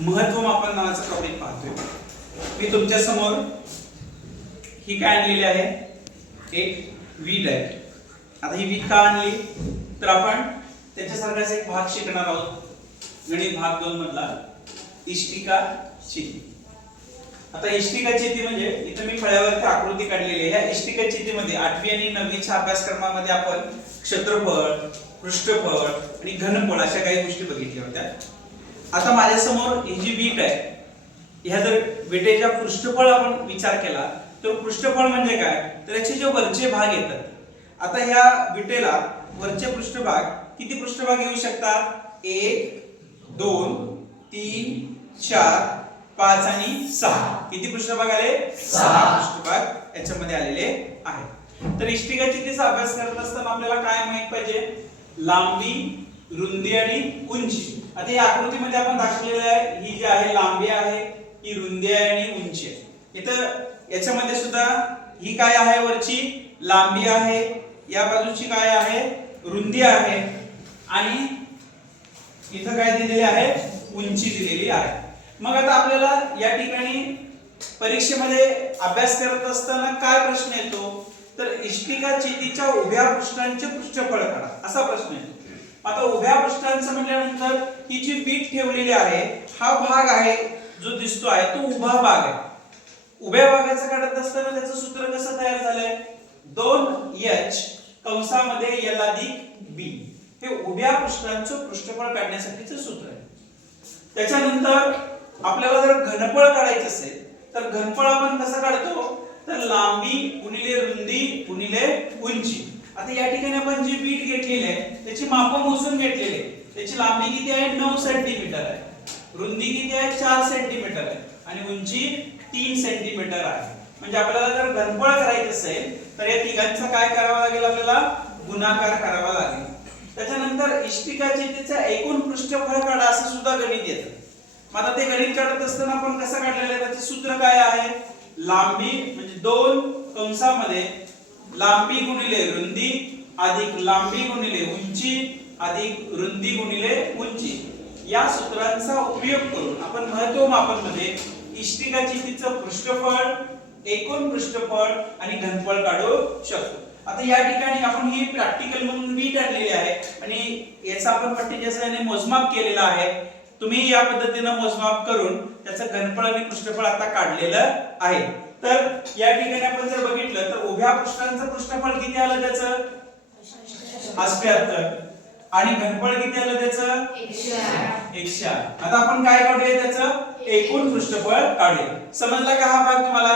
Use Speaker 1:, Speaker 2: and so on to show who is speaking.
Speaker 1: महत्त्व मापन नावाचा टॉपिक पाहतोय. मी तुमच्यासमोर ही काय आणलेली आहे? एक वीट आहे. आता ही वीट का आणली? तर आपण त्याच्यासारखाच एक भाग शिकणार आहोत. गणित भाग दोन मधला. इष्टिका शेती. आता इष्टिका शेती म्हणजे इथं मी फळ्यावरती आकृती काढलेली आहे. या इष्टिका शेतीमध्ये आठवी आणि नववीच्या अभ्यासक्रमामध्ये आपण क्षेत्रफळ पृष्ठफळ आणि घनफळ अशा काही गोष्टी बघितल्या होत्या. आता माझ्यासमोर ही जी वीट आहे ह्या जर विटेच्या पृष्ठफळ आपण विचार केला तर पृष्ठफळ म्हणजे काय? तर याचे जे वरचे भाग येतात. आता ह्या विटेला वरचे पृष्ठभाग किती पृष्ठभाग येऊ शकतात? एक दोन तीन चार पाच आणि सहा. किती पृष्ठभाग आले? सहा पृष्ठभाग याच्यामध्ये आलेले आहेत. तर इष्टिका चितीचा अभ्यास करत असताना आपल्याला काय माहीत पाहिजे? लांबी रुंदी आणि उंची. आता या आकृतीमध्ये आपण दाखवलेलं आहे ही जी आहे लांबी आहे ही रुंदी आहे आणि उंची आहे. इथं याच्यामध्ये सुद्धा ही काय आहे वरची? लांबी आहे. या बाजूची काय आहे? रुंदी आहे. आणि इथं काय दिलेली आहे? उंची दिलेली आहे. मग आता आपल्याला या ठिकाणी परीक्षेमध्ये अभ्यास करत असताना काय प्रश्न येतो? तर इष्टिका चेतीच्या उभ्या पृष्ठांचे पृष्ठफळ काढा. असा प्रश्न येतो. आता उभ्या पृष्ठांचं म्हटल्यानंतर ही जी वीट ठेवलेली आहे हा भाग आहे जो दिसतो आहे तो उभा भाग आहे. उभ्या भागाचं काढत असताना त्याचं सूत्र कसं तयार झालंय? दोन एच कंसामध्ये एल अधिक बी. हे उभ्या पृष्ठांचं पृष्ठफळ काढण्यासाठीचं सूत्र आहे. त्याच्यानंतर आपल्याला जर घनफळ काढायचं असेल तर घनफळ आपण कसं काढतो? तर लांबी गुणिले रुंदी गुणिले उंची. आता या ठिकाणी आपण जी बीट घेतलेली आहे त्याची माप मोजून घेतलेली आहे. त्याची लांबी किती आहे? नऊ सेंटीमीटर आहे. रुंदी किती आहे? चार सेंटीमीटर आहे. आणि उंची तीन सेंटीमीटर आहे. म्हणजे आपल्याला जर घनफळ करायचं असेल तर या तिघांचा काय करावा लागेल आपल्याला? गुणाकार करावा लागेल. त्याच्यानंतर इष्टिकाचे त्याचा एकूण पृष्ठफळ काढा असं सुद्धा गणित येतं. मग आता ते गणित काढत असताना आपण कसं काढलेलं आहे? त्याचे सूत्र काय आहे? लांबी म्हणजे दोन कंसामध्ये लांबी गुणिले रुंदी अधिक लांबी गुणिले उंची अधिक रुंदी गुणिले उंची. या सूत्रांचा उपयोग करून आपण महत्त्व मापनमध्ये इष्टिका तिचं पृष्ठफळ एकूण पृष्ठफळ आणि घनफळ काढू शकतो. आता या ठिकाणी आपण ही प्रॅक्टिकल म्हणून वीट आणलेली आहे आणि याचा आपण पट्टीच्या सहाय्याने मोजमाप केलेला आहे. तुम्ही या पद्धतीनं मोजमाप करून त्याचं घनफळ आणि पृष्ठफळ आता काढलेलं आहे. तर या ठिकाणी आपण जर बघितलं तर उभ्या पृष्ठांचं पृष्ठफळ किती आलं त्याचं? अष्ट्याहत्तर आणि घनफळ किती आलं त्याचं? एकशे आठ. आता आपण काय काढूया त्याचं? एकूण पृष्ठफळ काढूया. समजला का हा भाग तुम्हाला?